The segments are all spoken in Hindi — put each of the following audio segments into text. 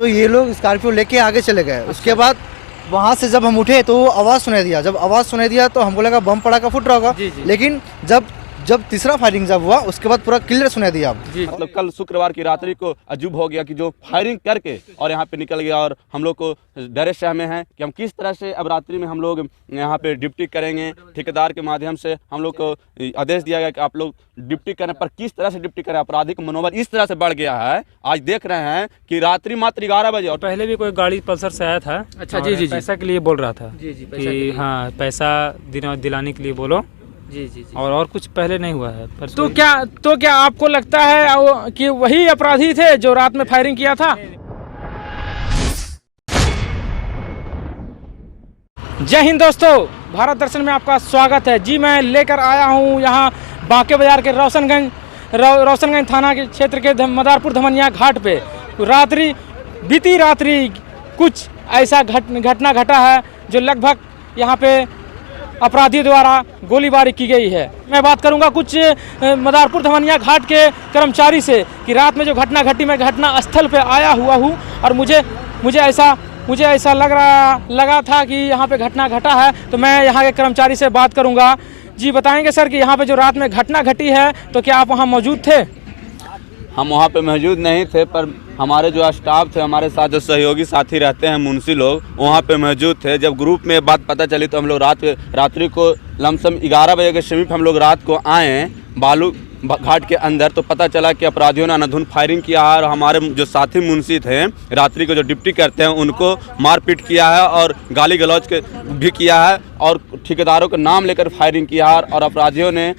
तो ये लोग स्कॉर्पियो लेके आगे चले गए। उसके बाद वहाँ से जब हम उठे तो आवाज़ सुनाई दिया। जब आवाज़ सुनाई दिया तो हमको लगा बम पड़ा का फुट रहा होगा, लेकिन जब तीसरा फायरिंग जब हुआ उसके बाद पूरा क्लियर सुनाई दिया। मतलब कल शुक्रवार की रात्रि को अजूब हो गया कि जो फायरिंग करके और यहाँ पे निकल गया, और हम लोग को डरे शह में है कि हम किस तरह से अब रात्रि में हम लोग यहाँ पे ड्यूटी करेंगे। ठेकेदार के माध्यम से हम लोग को आदेश दिया गया कि आप लोग ड्यूटी करें, पर किस तरह से ड्यूटी करें। आपराधिक मनोबल इस तरह से बढ़ गया है। आज देख रहे हैं कि रात्रि मात्र 11 बजे, और पहले भी कोई गाड़ी पल्सर से आया था। अच्छा जी। पैसा के लिए बोल रहा था कि हाँ पैसा दिलाने के लिए बोलो। जी। और कुछ पहले नहीं हुआ है। तो क्या आपको लगता है कि वही अपराधी थे जो रात में फायरिंग किया था? जय हिंद दोस्तों, भारत दर्शन में आपका स्वागत है। जी मैं लेकर आया हूँ यहाँ बांके बाजार के रोशनगंज थाना के क्षेत्र के मदारपुर धमनिया घाट पे। बीती रात्रि कुछ ऐसा घटना घटा है जो लगभग यहाँ पे अपराधियों द्वारा गोलीबारी की गई है। मैं बात करूंगा कुछ मदारपुर धमनिया घाट के कर्मचारी से कि रात में जो घटना घटी, मैं घटना स्थल पे आया हुआ हूँ और मुझे ऐसा लगा था कि यहाँ पे घटना घटा है। तो मैं यहाँ के कर्मचारी से बात करूंगा। जी बताएंगे सर कि यहाँ पे जो रात में घटना घटी है तो क्या आप वहाँ मौजूद थे? हम वहाँ पे मौजूद नहीं थे, पर हमारे जो स्टाफ थे, हमारे साथ जो सहयोगी साथी रहते हैं मुंशी लोग, वहाँ पे मौजूद थे। जब ग्रुप में बात पता चली तो हम लोग रात्रि को लमसम 11 बजे के समीप हम लोग रात को आए बालू घाट के अंदर, तो पता चला कि अपराधियों ने अनाधुन फायरिंग किया है और हमारे जो साथी मुंशी थे रात्रि को जो ड्यूटी करते हैं उनको मारपीट किया है और गाली गलौज भी किया है और ठेकेदारों का नाम लेकर फायरिंग किया है। और अपराधियों ने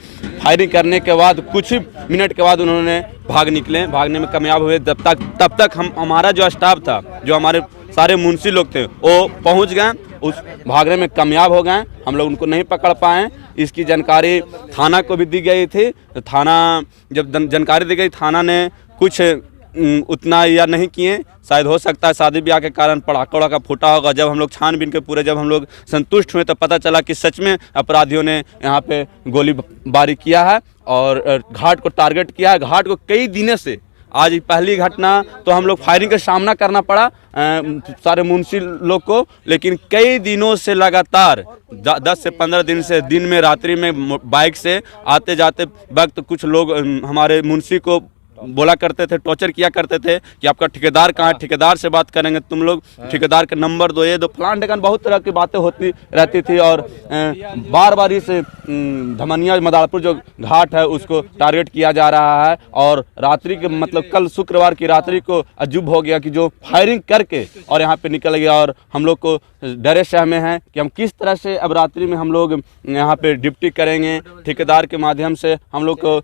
फायरिंग करने के बाद कुछ ही मिनट के बाद उन्होंने भागने में कामयाब हुए। तब तक हमारा जो स्टाफ था, जो हमारे सारे मुंशी लोग थे, वो पहुंच गए, उस भागने में कामयाब हो गए। हम लोग उनको नहीं पकड़ पाए। इसकी जानकारी थाना को भी दी गई थी। थाना जब जानकारी दी गई, थाना ने कुछ उतना या नहीं किए। शायद हो सकता है शादी ब्याह के कारण पड़ाका फूटा होगा। जब हम लोग छानबीन के पूरे जब हम लोग संतुष्ट हुए तो पता चला कि सच में अपराधियों ने यहाँ पे गोलीबारी किया है और घाट को टारगेट किया है। घाट को कई दिनों से, आज पहली घटना तो हम लोग फायरिंग का सामना करना पड़ा सारे मुंशी लोग को, लेकिन कई दिनों से लगातार 10 से 15 दिन से दिन में रात्रि में बाइक से आते जाते वक्त कुछ लोग हमारे मुंशी को बोला करते थे, टॉर्चर किया करते थे कि आपका ठेकेदार कहाँ है, ठेकेदार से बात करेंगे तुम लोग, ठेकेदार का नंबर दो, ये दो, फलान ढेकान, बहुत तरह की बातें होती रहती थी। और बार इस धमनिया मदारपुर जो घाट है उसको टारगेट किया जा रहा है। और रात्रि के मतलब कल शुक्रवार की रात्रि को अजूब हो गया कि जो फायरिंग करके और यहाँ पे निकल गया, और हम लोग को डरे शह में है कि हम किस तरह से अब रात्रि में हम लोग यहाँ पे ड्यूटी करेंगे। ठेकेदार के माध्यम से हम लोग को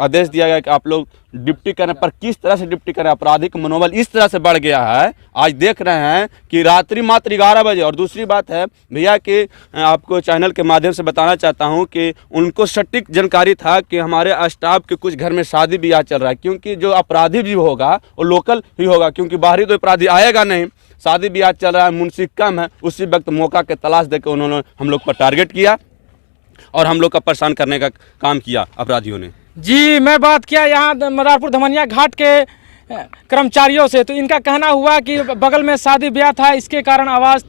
आदेश दिया गया कि आप लोग ड्यूटी करें, पर किस तरह से ड्यूटी करें। आपराधिक मनोबल इस तरह से बढ़ गया है। आज देख रहे हैं कि रात्रि मात्र 11 बजे। और दूसरी बात है भैया कि आपको चैनल के माध्यम से बताना चाहता हूं कि उनको सटीक जानकारी था कि हमारे स्टाफ के कुछ घर में शादी ब्याह चल रहा है, क्योंकि जो अपराधी भी होगा वो लोकल ही होगा, क्योंकि बाहरी तो अपराधी आएगा नहीं। शादी ब्याह चल रहा है, मुंशी कम है, उसी वक्त मौका के तलाश देकर उन्होंने हम लोग पर टारगेट किया और हम लोग का परेशान करने का काम किया अपराधियों ने। जी मैं बात किया यहाँ मदारपुर धमनिया घाट के कर्मचारियों से, तो इनका कहना हुआ कि बगल में शादी ब्याह था, इसके कारण आवाज़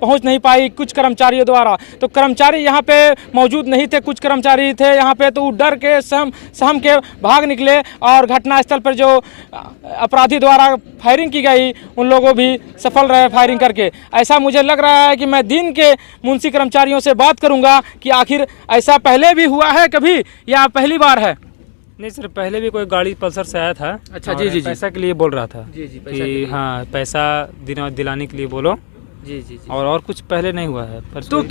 पहुंच नहीं पाई कुछ कर्मचारियों द्वारा। तो कर्मचारी यहाँ पे मौजूद नहीं थे, कुछ कर्मचारी थे यहाँ पे, तो डर के सहम के भाग निकले और घटनास्थल पर जो अपराधी द्वारा फायरिंग की गई उन लोगों भी सफल रहे फायरिंग करके। ऐसा मुझे लग रहा है कि मैं दिन के मुंशी कर्मचारियों से बात करूँगा कि आखिर ऐसा पहले भी हुआ है कभी या पहली बार है? नहीं सर, पहले भी कोई गाड़ी पल्सर से आया था। अच्छा जी। पैसा के लिए बोल रहा था कि हाँ पैसा दिलाने के लिए बोलो। जी। और कुछ पहले नहीं हुआ है। तो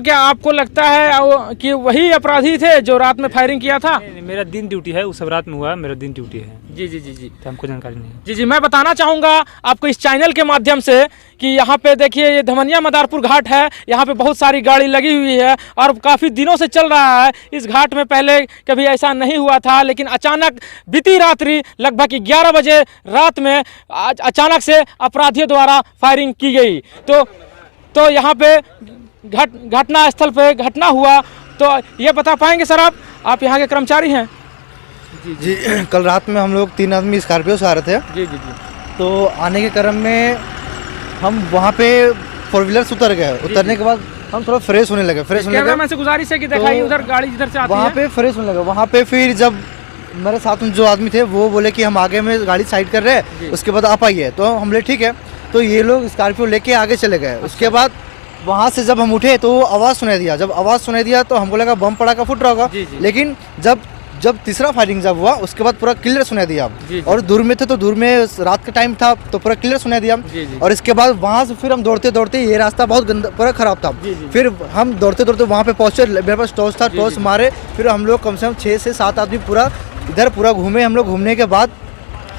क्या आपको लगता है कि वही अपराधी थे जो रात में फायरिंग किया था? मेरा दिन ड्यूटी है, उस रात में हुआ, मेरा दिन ड्यूटी है। जी। तो हमको जानकारी नहीं है। जी मैं बताना चाहूँगा आपको इस चैनल के माध्यम से कि यहाँ पे देखिए ये धमनिया मदारपुर घाट है, यहाँ पे बहुत सारी गाड़ी लगी हुई है और काफ़ी दिनों से चल रहा है। इस घाट में पहले कभी ऐसा नहीं हुआ था, लेकिन अचानक बीती रात्रि लगभग 11 बजे रात में अचानक से अपराधियों द्वारा फायरिंग की गई। तो यहाँ पे घटना स्थल पे घटना हुआ। तो ये बता पाएंगे सर, आप यहाँ के कर्मचारी हैं? जी कल रात में हम लोग 3 आदमी स्कॉर्पियो से आ रहे थे। जी। तो आने के क्रम में हम वहाँ पे 4 व्हीलर से उतर गए। उतरने के बाद हम थोड़ा फ्रेश होने लगे। कैमरामैन से गुजारिश है कि दिखाइए उधर गाड़ी जिधर से आती वहाँ है। पे फ्रेश होने लगे। वहाँ पे फिर जब मेरे साथ में जो आदमी थे वो बोले कि हम आगे में गाड़ी साइड कर रहे हैं, उसके बाद आप आइए। तो हम बोले ठीक है। तो ये लोग स्कॉर्पियो लेके आगे चले गए। उसके बाद वहाँ से जब हम उठे तो आवाज़ सुनाई दिया। जब आवाज़ सुनाई दिया तो हमको लगा बम पड़ा का फुट रहा होगा, लेकिन जब तीसरा फायरिंग जब हुआ उसके बाद पूरा क्लियर सुनाई दिया। और दूर में थे तो दूर में रात का टाइम था तो पूरा क्लियर सुनाई दिया। और इसके बाद वहाँ से फिर हम दौड़ते दौड़ते, ये रास्ता बहुत गंदा पूरा खराब था, फिर हम दौड़ते दौड़ते वहाँ पे पहुँचे। मेरे पास टॉर्च था, टॉर्च मारे। फिर हम लोग कम से कम 6 से 7 आदमी पूरा इधर पूरा घूमे। हम लोग घूमने के बाद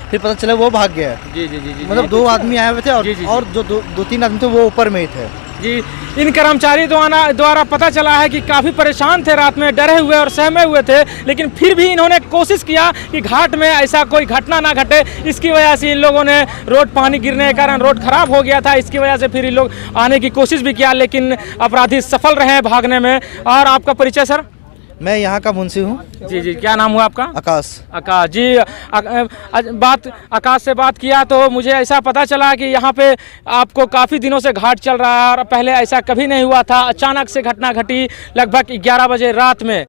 फिर पता चला वो भाग गया है। मतलब 2 आदमी आए हुए थे और जो 2-3 आदमी थे वो ऊपर में ही थे। जी, इन कर्मचारी द्वारा पता चला है कि काफ़ी परेशान थे, रात में डरे हुए और सहमे हुए थे, लेकिन फिर भी इन्होंने कोशिश किया कि घाट में ऐसा कोई घटना ना घटे। इसकी वजह से इन लोगों ने रोड पानी गिरने के कारण रोड खराब हो गया था। इसकी वजह से फिर इन लोग आने की कोशिश भी किया, लेकिन अपराधी सफल रहे भागने में। और आपका परिचय सर? मैं यहाँ का मुंशी हूँ। जी, क्या नाम हुआ आपका? आकाश। आकाश जी, आकाश से बात किया तो मुझे ऐसा पता चला कि यहाँ पे आपको काफ़ी दिनों से घाट चल रहा है और पहले ऐसा कभी नहीं हुआ था। अचानक से घटना घटी लगभग 11 बजे रात में।